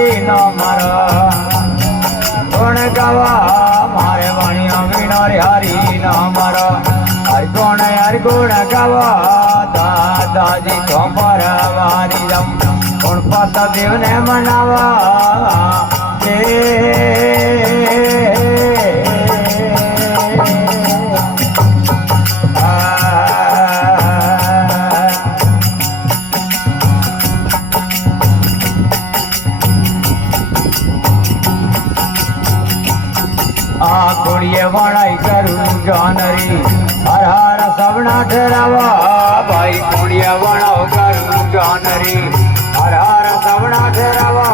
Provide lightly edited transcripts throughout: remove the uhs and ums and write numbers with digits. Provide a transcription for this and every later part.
गुण गावा मारे वाणिया वीणा हरी नाम हर गुण गावा दादाजी तो परवारी जम गुण पता देव ने मनावा कुड़िए वणाई करूँ जानरी हर हर सबना ठहरावा भाई कुड़िए वणाओ करूँ जानरी हर हर सबना ठहरावा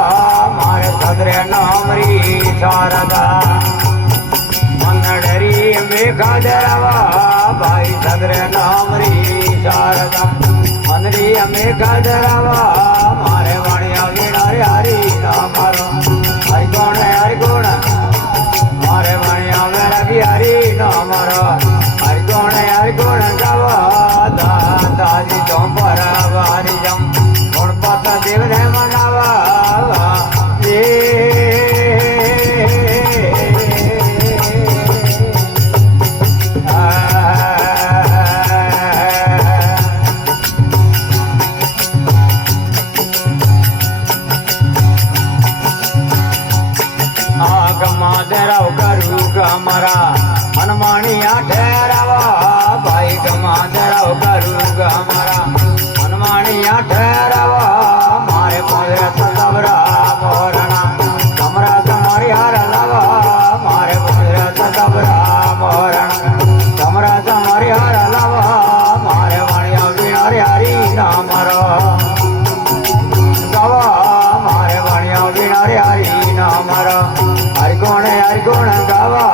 मारे सदरे नामरी शारदा मनडरी मेघा डरावा भाई सदरे नामरी शारदा मनरी मेघा डरावा मारे वाणिया वीणा हरी नाम हरि गुण मारे वाणिया मेरा हरी नाम हरि गुण गावा दादाजी तो परवारी जम गुण पता देव ने मनावा गमादराव करू गमरा मनमानिया ठहरावा भाई गमादराव करू गमरा मनमानिया ठहरावा मारे मोदरा तबरा मोरना कमरा तुम्हारी हर लवा मारे मोदरा तबरा मोरना कमरा तुम्हारी हर लवा मारे वाणिया वीणा हरी नाम गवा मारे वाणिया वीणा हरी नाम हरि गुण गावा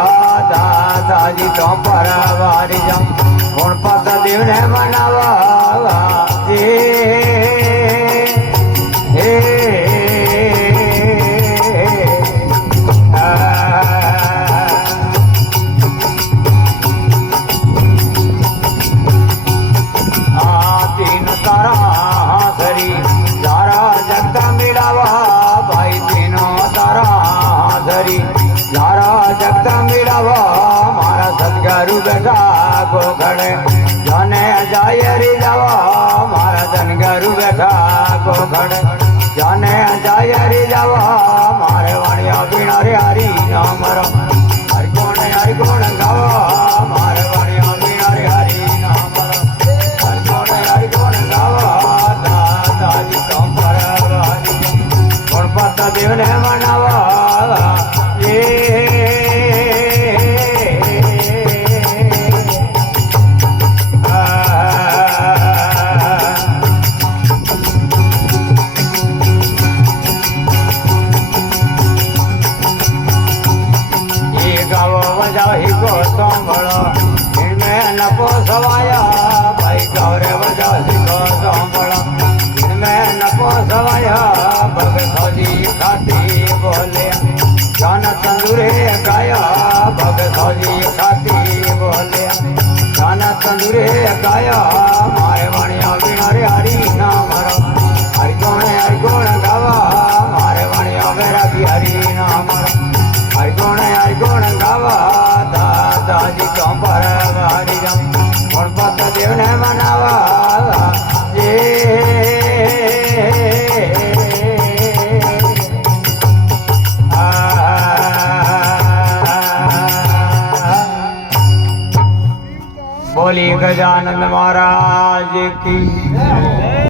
दादाजी तो परवारी जम गुण पता देव ने मनावा तीन तारा धरी तारा जगता मिलावा भाई तीनों तारा धरी लारा जगता मिलावा मारा सदगुरु बैठा को खड़े जाने जाए रे जावा मारा धनगुरु बैठा को खड़े जाने जाए रे जावा मारे वाणिया वीणा हरी नाम हरि गुण गावा मारे वाणिया वीणा हरी नाम हरि गुण गावा दादाजी तो परवारी गुण पता देव ने मनावा नपो सवाया भाई गौरे बजा सिखो सांभला इनमें नपो सवाया भग सौजी खाती बोले जान तंदुरे गाया भग सौजी खाती बोले जान तंदुरे गाया मारे वाणिया वीणा हरी नाम हरि गुण गावा मारे वाणिया मेरा हरी नाम हरि गुण गावा दादाजी तो परवारी जम गुण पता देव ने मनावा बोली गजानन महाराज की।